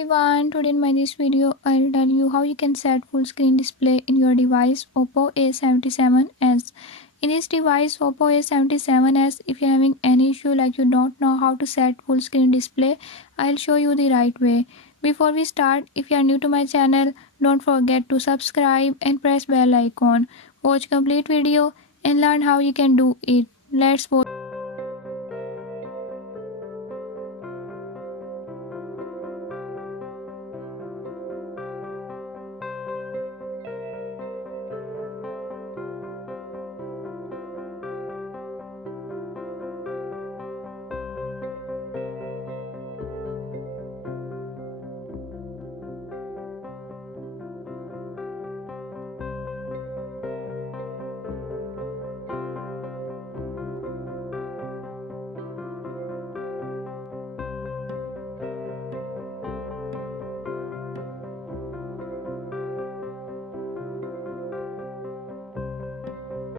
everyone, today in this video I'll tell you how you can set full screen display in your device Oppo A77s. In this device Oppo A77s, if you're having any issue like you don't know how to set full screen display, I'll show you the right way. Before we start, if you are new to my channel, don't forget to subscribe and press bell icon. Watch complete video and learn how you can do it. Let's go.